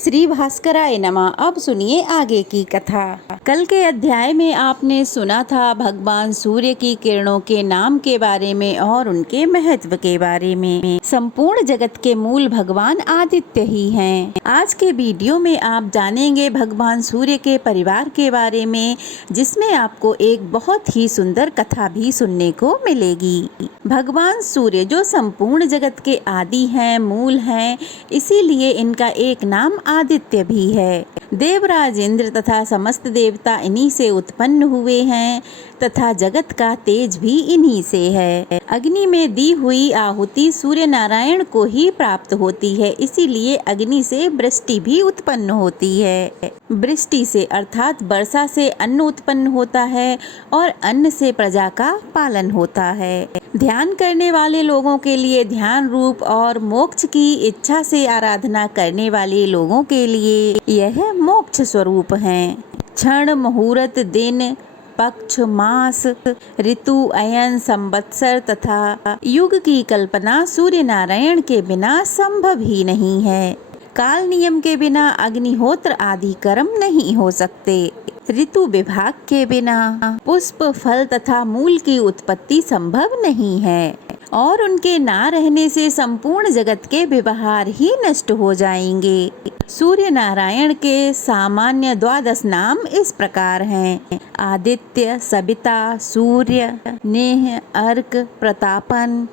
श्री भास्कराय नमः। अब सुनिए आगे की कथा। कल के अध्याय में आपने सुना था भगवान सूर्य की किरणों के नाम के बारे में और उनके महत्व के बारे में। संपूर्ण जगत के मूल भगवान आदित्य ही हैं। आज के वीडियो में आप जानेंगे भगवान सूर्य के परिवार के बारे में, जिसमें आपको एक बहुत ही सुंदर कथा भी सुनने को मिलेगी। भगवान सूर्य जो संपूर्ण जगत के आदि हैं, मूल हैं, इसीलिए इनका एक नाम आदित्य भी है। देवराज इंद्र तथा समस्त देवता इन्हीं से उत्पन्न हुए हैं तथा जगत का तेज भी इन्हीं से है। अग्नि में दी हुई आहुति सूर्य नारायण को ही प्राप्त होती है, इसीलिए अग्नि से वृष्टि भी उत्पन्न होती है। वृष्टि से अर्थात वर्षा से अन्न उत्पन्न होता है और अन्न से प्रजा का पालन होता है। ध्यान करने वाले लोगों के लिए ध्यान रूप और मोक्ष की इच्छा से आराधना करने वाले लोगों के लिए यह मोक्ष स्वरूप हैं। क्षण, मुहूर्त, दिन, पक्ष, मास, ऋतु, अयन, संवत्सर तथा युग की कल्पना सूर्य नारायण के बिना संभव ही नहीं है। काल नियम के बिना अग्निहोत्र आदि कर्म नहीं हो सकते। ऋतु विभाग के बिना पुष्प, फल तथा मूल की उत्पत्ति संभव नहीं है और उनके ना रहने से संपूर्ण जगत के व्यवहार ही नष्ट हो जाएंगे। सूर्य नारायण के सामान्य 12 नाम इस प्रकार हैं: आदित्य, सविता, सूर्य, नेह, अर्क, प्रतापन,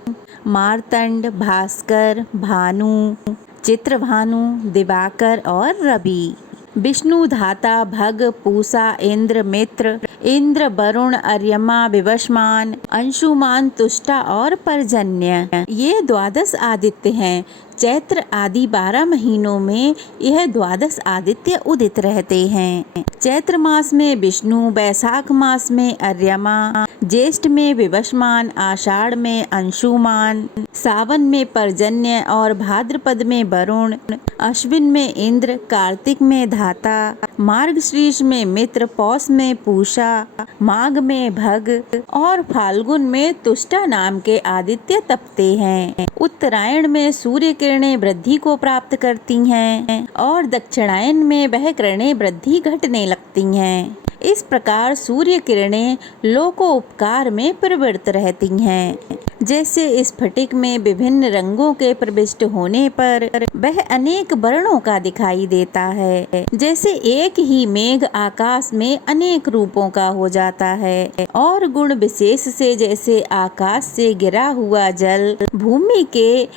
मार्तंड, भास्कर, भानु, चित्रभानु, दिवाकर और रवि। विष्णु, धाता, भग, पूषा, इंद्र, मित्र, इंद्र, वरुण, अर्यमा, विवस्वान, अंशुमान, तुष्टा और पर्जन्य, ये 12 आदित्य हैं। चैत्र आदि 12 महीनों में यह 12 आदित्य उदित रहते हैं। चैत्र मास में विष्णु, वैशाख मास में अर्यमा, ज्येष्ठ में विवस्वान, आषाढ़ में अंशुमान, सावन में पर्जन्य और भाद्रपद में वरुण, अश्विन में इंद्र, कार्तिक में धाता, मार्गशीर्ष में मित्र, पौष में पूषा, माघ में भग और फाल्गुन में तुष्टा नाम के आदित्य तपते हैं। उत्तरायण में सूर्य किरणें वृद्धि को प्राप्त करती हैं और दक्षिणायन में वह किरणें वृद्धि घटने लगती हैं। इस प्रकार सूर्य किरणें लोकोपकार में प्रवृत्त रहती हैं। जैसे स्फटिक में विभिन्न रंगों के प्रविष्ट होने पर वह अनेक वर्णों का दिखाई देता है, जैसे एक ही मेघ आकाश में अनेक रूपों का हो जाता है और गुण विशेष से जैसे आकाश से गिरा हुआ जल भूमि के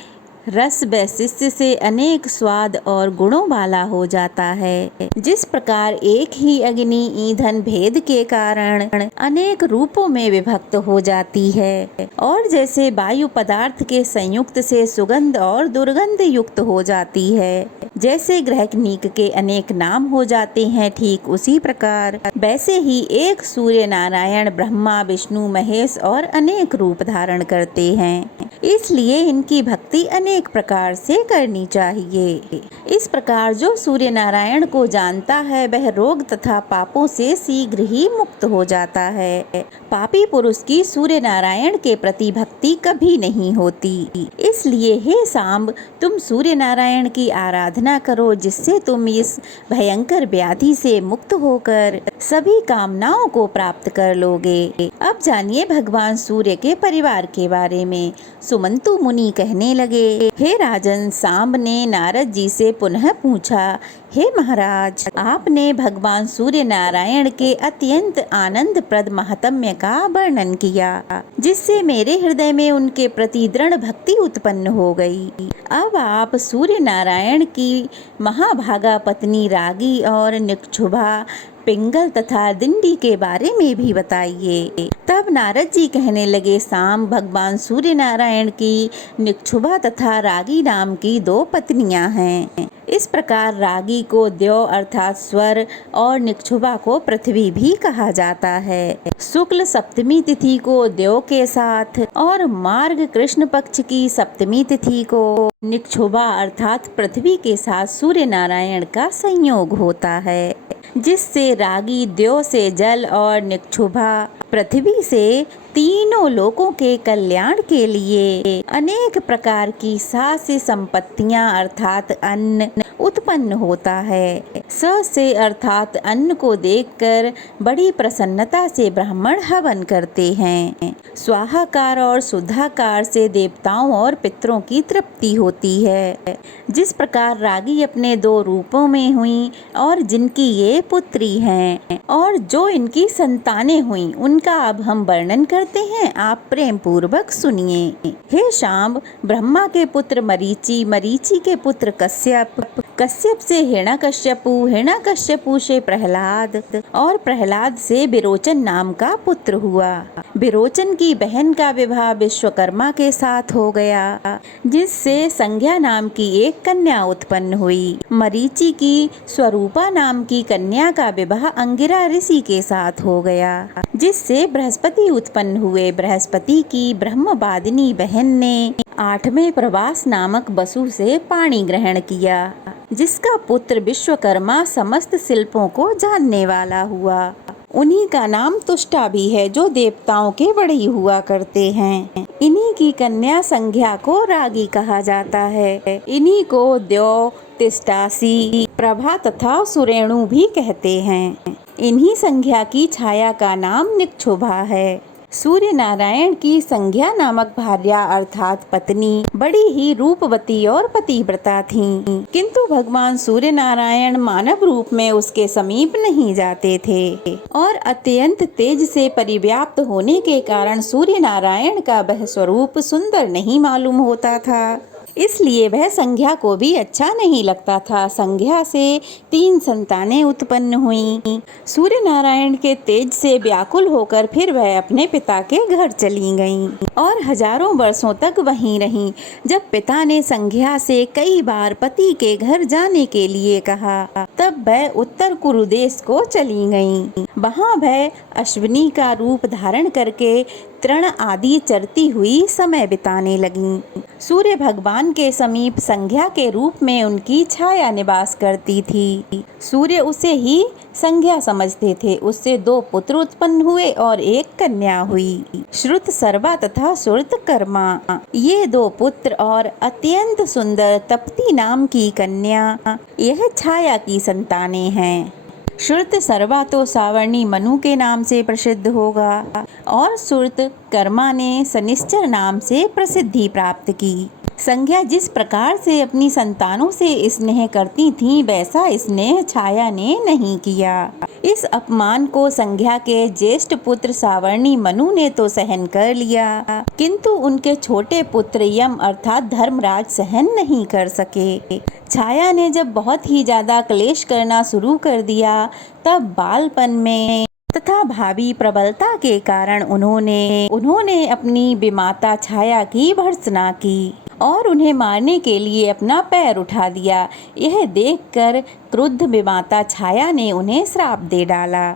रस वैशिष्ट से अनेक स्वाद और गुणों वाला हो जाता है। जिस प्रकार एक ही अग्नि ईंधन भेद के कारण अनेक रूपों में विभक्त हो जाती है और जैसे वायु पदार्थ के संयुक्त से सुगंध और दुर्गंध युक्त हो जाती है, जैसे गृहनीक के अनेक नाम हो जाते हैं, ठीक उसी प्रकार वैसे ही एक सूर्य नारायण ब्रह्मा, विष्णु, महेश और अनेक रूप धारण करते हैं। इसलिए इनकी भक्ति अनेक प्रकार से करनी चाहिए। इस प्रकार जो सूर्य नारायण को जानता है वह रोग तथा पापों से शीघ्र ही मुक्त हो जाता है। पापी पुरुष की सूर्य नारायण के प्रति भक्ति कभी नहीं होती। इसलिए हे सांब, तुम सूर्य नारायण की आराधना करो, जिससे तुम इस भयंकर व्याधि से मुक्त होकर सभी कामनाओं को प्राप्त कर लोगे। अब जानिए भगवान सूर्य के परिवार के बारे में। सुमंतु मुनि कहने लगे, हे राजन, सांब ने नारद जी से पुनः पूछा, हे महाराज, आपने भगवान सूर्य नारायण के अत्यंत आनंदप्रद महात्म्य का वर्णन किया, जिससे मेरे हृदय में उनके प्रति दृढ़ भक्ति उत्पन्न हो गई। अब आप सूर्य नारायण की महाभागा पत्नी रागी और निक्षुभा, पिंगल तथा दिंडी के बारे में भी बताइए। तब नारद जी कहने लगे, सांब, भगवान सूर्य नारायण की निक्षुभा तथा रागी नाम की 2 पत्नियां हैं। इस प्रकार रागी को द्यौ अर्थात स्वर और निक्षुभा को पृथ्वी भी कहा जाता है। शुक्ल सप्तमी तिथि को द्यौ के साथ और मार्ग कृष्ण पक्ष की सप्तमी तिथि को निक्षुभा अर्थात पृथ्वी के साथ सूर्य नारायण का संयोग होता है, जिससे रागी द्यौ से जल और निक्षुभा पृथ्वी से तीनों लोगों के कल्याण के लिए अनेक प्रकार की सासे संपत्तियां अर्थात अन्न उत्पन्न होता है। स से अर्थात अन्न को देखकर बड़ी प्रसन्नता से ब्राह्मण हवन करते हैं। स्वाहाकार और शुद्धाकार से देवताओं और पितरों की तृप्ति होती है। जिस प्रकार रागी अपने 2 रूपों में हुई और जिनकी ये पुत्री हैं और जो इनकी संतानें हुई, उनका अब हम वर्णन करते हैं, आप प्रेम पूर्वक सुनिए। हे शाम, ब्रह्मा के पुत्र मरीचि, मरीचि के पुत्र कश्यप, कश्यप से हिरण्यकश्यपु, हिरण्यकश्यपु से प्रहलाद और प्रहलाद से विरोचन नाम का पुत्र हुआ। विरोचन की बहन का विवाह विश्वकर्मा के साथ हो गया, जिससे संज्ञा नाम की एक कन्या उत्पन्न हुई। मरीचि की स्वरूपा नाम की कन्या का विवाह अंगिरा ऋषि के साथ हो गया, जिससे बृहस्पति उत्पन्न हुए। बृहस्पति की ब्रह्मवादिनी बहन ने 8वें प्रभास नामक वसु से पाणी ग्रहण किया, जिसका पुत्र विश्वकर्मा समस्त शिल्पों को जानने वाला हुआ। उन्हीं का नाम तुष्टा भी है, जो देवताओं के बड़े हुआ करते हैं। इन्हीं की कन्या संज्ञा को रागी कहा जाता है। इन्हीं को द्यौ, तिष्टासी, प्रभा तथा सुरेणु भी कहते हैं। इन्हीं संज्ञा की छाया का नाम निक्षुभा है। सूर्य नारायण की संज्ञा नामक भार्या अर्थात पत्नी बड़ी ही रूपवती और पतिव्रता थीं, किंतु भगवान सूर्य नारायण मानव रूप में उसके समीप नहीं जाते थे और अत्यंत तेज से परिव्याप्त होने के कारण सूर्य नारायण का वह स्वरूप सुंदर नहीं मालूम होता था। इसलिए वह संज्ञा को भी अच्छा नहीं लगता था। संज्ञा से 3 संतानें उत्पन्न हुईं। सूर्य नारायण के तेज से व्याकुल होकर फिर वह अपने पिता के घर चली गईं और हजारों वर्षों तक वहीं रहीं। जब पिता ने संज्ञा से कई बार पति के घर जाने के लिए कहा, तब वह उत्तर कुरु देश को चली गईं। वहाँ वह अश्विनी का रूप धारण करके तृण आदि चरती हुई समय बिताने लगीं। सूर्य भगवान के समीप संज्ञा के रूप में उनकी छाया निवास करती थी। सूर्य उसे ही संज्ञा समझते थे। उससे 2 पुत्र उत्पन्न हुए और 1 कन्या हुई। श्रुत सर्वा तथा श्रुत कर्मा, ये 2 पुत्र और अत्यंत सुंदर तप्ती नाम की कन्या, यह छाया की संतानें हैं। श्रुत सर्वा तो सावर्णी मनु के नाम से प्रसिद्ध होगा और श्रुत कर्मा ने शनिश्चर नाम से प्रसिद्धि प्राप्त की। संज्ञा जिस प्रकार से अपनी संतानों से स्नेह करती थीं, वैसा स्नेह छाया ने नहीं किया। इस अपमान को संज्ञा के ज्येष्ठ पुत्र सावर्णी मनु ने तो सहन कर लिया, किंतु उनके छोटे पुत्र यम अर्थात धर्मराज सहन नहीं कर सके। छाया ने जब बहुत ही ज्यादा क्लेश करना शुरू कर दिया, तब बालपन में तथा भावी प्रबलता के कारण उन्होंने अपनी विमाता छाया की भर्त्सना की और उन्हें मारने के लिए अपना पैर उठा दिया। यह देखकर क्रुद्ध विमाता छाया ने उन्हें श्राप दे डाला।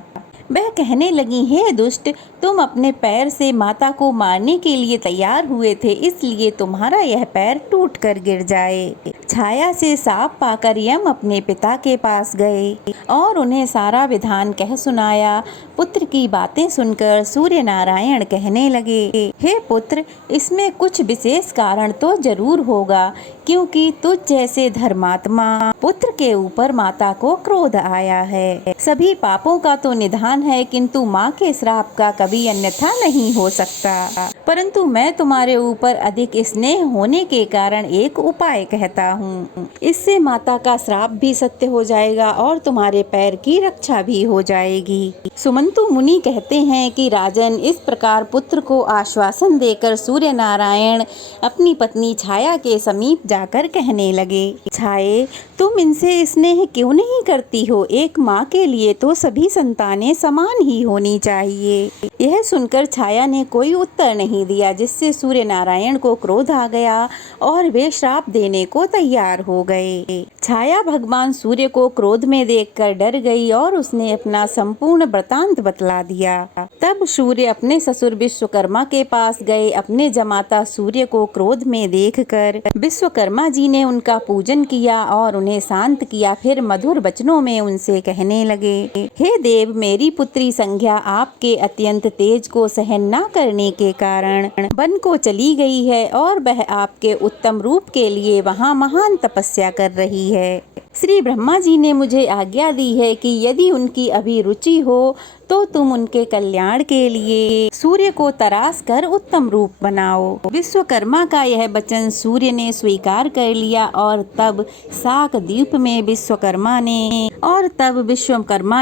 वह कहने लगी, हे दुष्ट, तुम अपने पैर से माता को मारने के लिए तैयार हुए थे, इसलिए तुम्हारा यह पैर टूट कर गिर जाए। छाया से शाप पाकर यम अपने पिता के पास गए और उन्हें सारा विधान कह सुनाया। पुत्र की बातें सुनकर सूर्य नारायण कहने लगे, हे पुत्र, इसमें कुछ विशेष कारण तो जरूर होगा, क्योंकि तुझ जैसे धर्मात्मा पुत्र के ऊपर माता को क्रोध आया है। सभी पापों का तो निधान है, किंतु माँ के श्राप का कभी अन्यथा नहीं हो सकता। परंतु मैं तुम्हारे ऊपर अधिक स्नेह होने के कारण एक उपाय कहता हूँ। इससे माता का श्राप भी सत्य हो जाएगा और तुम्हारे पैर की रक्षा भी हो जाएगी। सुमंतु मुनि कहते हैं कि राजन, इस प्रकार पुत्र को आश्वासन देकर सूर्य नारायण अपनी पत्नी छाया के समीप जाकर कहने लगे, छाये, तुम इनसे स्नेह क्यों नहीं करती हो? एक माँ के लिए तो सभी संतानें समान ही होनी चाहिए। यह सुनकर छाया ने कोई उत्तर नहीं दिया, जिससे सूर्य नारायण को क्रोध आ गया और वे श्राप देने को तैयार हो गए। छाया भगवान सूर्य को क्रोध में देखकर डर गई और उसने अपना संपूर्ण वृतांत बतला दिया। तब सूर्य अपने ससुर विश्वकर्मा के पास गए। अपने जमाता सूर्य को क्रोध में देखकर विश्वकर्मा जी ने उनका पूजन किया और उन्हें शांत किया। फिर मधुर वचनों में उनसे कहने लगे, हे देव, मेरी पुत्री संध्या आपके अत्यंत तेज को सहन न करने के कारण वन को चली गई है और वह आपके उत्तम रूप के लिए वहाँ महान तपस्या कर रही है। श्री ब्रह्मा जी ने मुझे आज्ञा दी है कि यदि उनकी अभिरुचि हो तो तुम उनके कल्याण के लिए सूर्य को तराश कर उत्तम रूप बनाओ। विश्वकर्मा का यह वचन सूर्य ने स्वीकार कर लिया और तब शाक द्वीप में विश्वकर्मा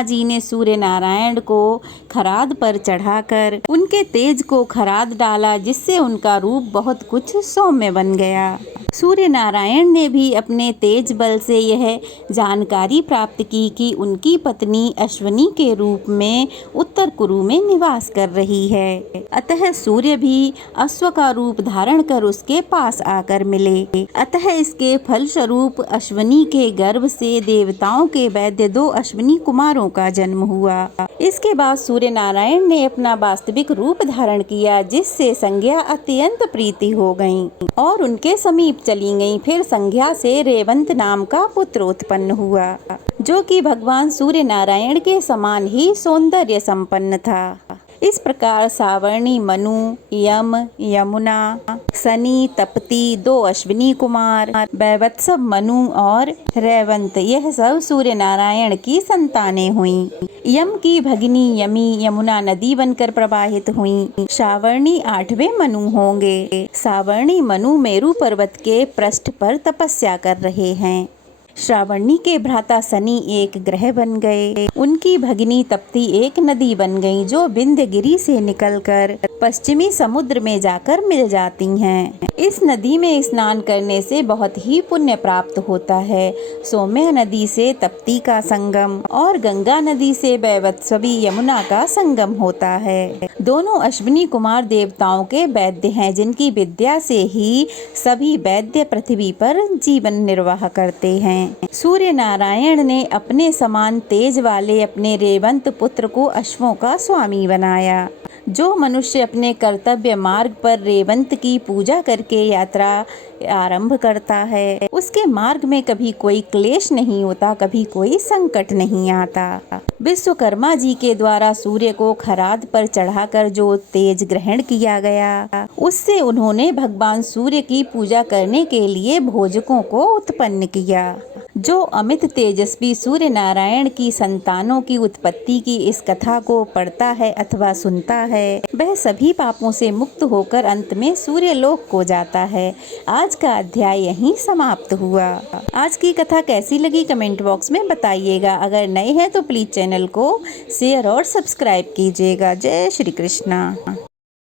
जी ने सूर्य नारायण को खराद पर चढ़ाकर उनके तेज को खराद डाला, जिससे उनका रूप बहुत कुछ सौम्य बन गया। सूर्य नारायण ने भी अपने तेज बल से यह जानकारी प्राप्त की कि उनकी पत्नी अश्विनी के रूप में उत्तर कुरु में निवास कर रही है। अतः सूर्य भी अश्व का रूप धारण कर उसके पास आकर मिले। अतः इसके फलस्वरूप अश्विनी के गर्भ से देवताओं के वैद्य 2 अश्विनी कुमारों का जन्म हुआ। इसके बाद सूर्य नारायण ने अपना वास्तविक रूप धारण किया, जिससे संज्ञा अत्यंत प्रीति हो गई और उनके समीप चली गई। फिर संज्ञा से रेवंत नाम का पुत्र उत्पन्न हुआ, जो कि भगवान सूर्य नारायण के समान ही सौंदर्य संपन्न था। इस प्रकार सावर्णी, मनु, यम, यमुना, सनी, तपती 2 अश्विनी कुमार, वैवत्सव, मनु और रेवंत, यह सब सूर्य नारायण की संतानें हुईं। यम की भगिनी यमी यमुना नदी बनकर प्रवाहित हुईं। सावर्णी 8वें मनु होंगे। सावर्णी मनु मेरु पर्वत के पृष्ठ पर तपस्या कर रहे हैं। श्रावणी के भ्राता सनी एक ग्रह बन गए। उनकी भगिनी तप्ती एक नदी बन गई, जो विंध्यगिरि से निकलकर पश्चिमी समुद्र में जाकर मिल जाती हैं। इस नदी में स्नान करने से बहुत ही पुण्य प्राप्त होता है। सौम्य नदी से तप्ती का संगम और गंगा नदी से वैवत्सवी यमुना का संगम होता है। दोनों अश्विनी कुमार देवताओं के वैद्य हैं, जिनकी विद्या से ही सभी वैद्य पृथ्वी पर जीवन निर्वाह करते हैं। सूर्य नारायण ने अपने समान तेज वाले अपने रेवंत पुत्र को अश्वों का स्वामी बनाया। जो मनुष्य अपने कर्तव्य मार्ग पर रेवंत की पूजा करके यात्रा आरंभ करता है, उसके मार्ग में कभी कोई क्लेश नहीं होता, कभी कोई संकट नहीं आता। विश्वकर्मा जी के द्वारा सूर्य को खराद पर चढ़ाकर जो तेज ग्रहण किया गया, उससे उन्होंने भगवान सूर्य की पूजा करने के लिए भोजकों को उत्पन्न किया। जो अमित तेजस्वी सूर्य नारायण की संतानों की उत्पत्ति की इस कथा को पढ़ता है अथवा सुनता है, वह सभी पापों से मुक्त होकर अंत में सूर्य लोक को जाता है। आज का अध्याय यहीं समाप्त हुआ। आज की कथा कैसी लगी कमेंट बॉक्स में बताइएगा। अगर नए हैं तो प्लीज चैनल को शेयर और सब्सक्राइब कीजिएगा। जय श्री कृष्णा।